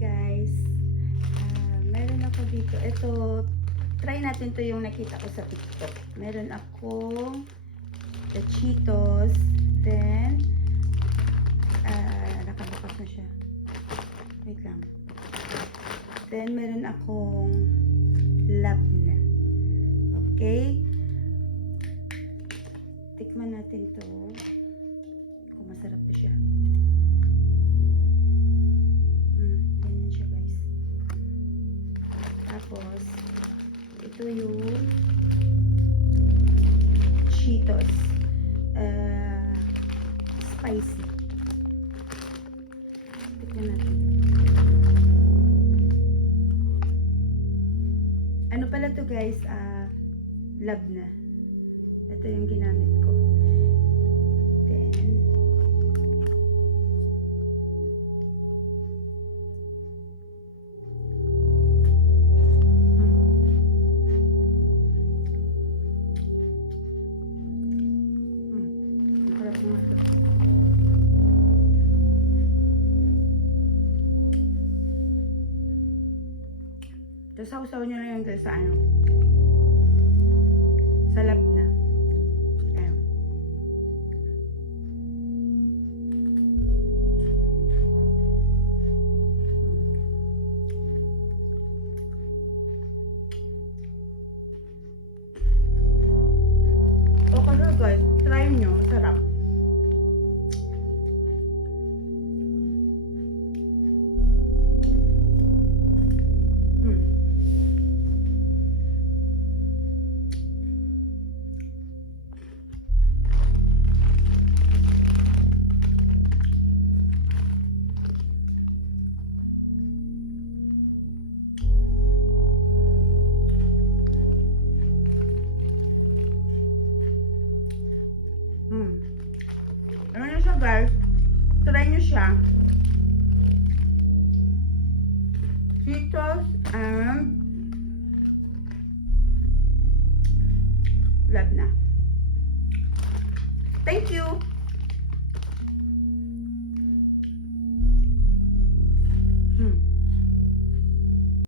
guys, meron ako dito. Ito, try natin to yung nakita ko sa TikTok. Meron akong the Cheetos. Then, nakabukas na siya. Wait lang. Then, meron akong Labna. Okay? Tikman natin to. Kung masarap pa siya. Ganyan siya guys. Tapos, ito yung Cheetos. Spicy. Tignan natin. Ano pala to guys? Labna. Ito yung ginamit ko. Then, tapos sausaw nyo lang yung sa ano, sa Labna. Ayan. Okay na guys, try nyo, masarap. Ano na siya guys? Try nyo siya. Cheetos and Labna. Thank you!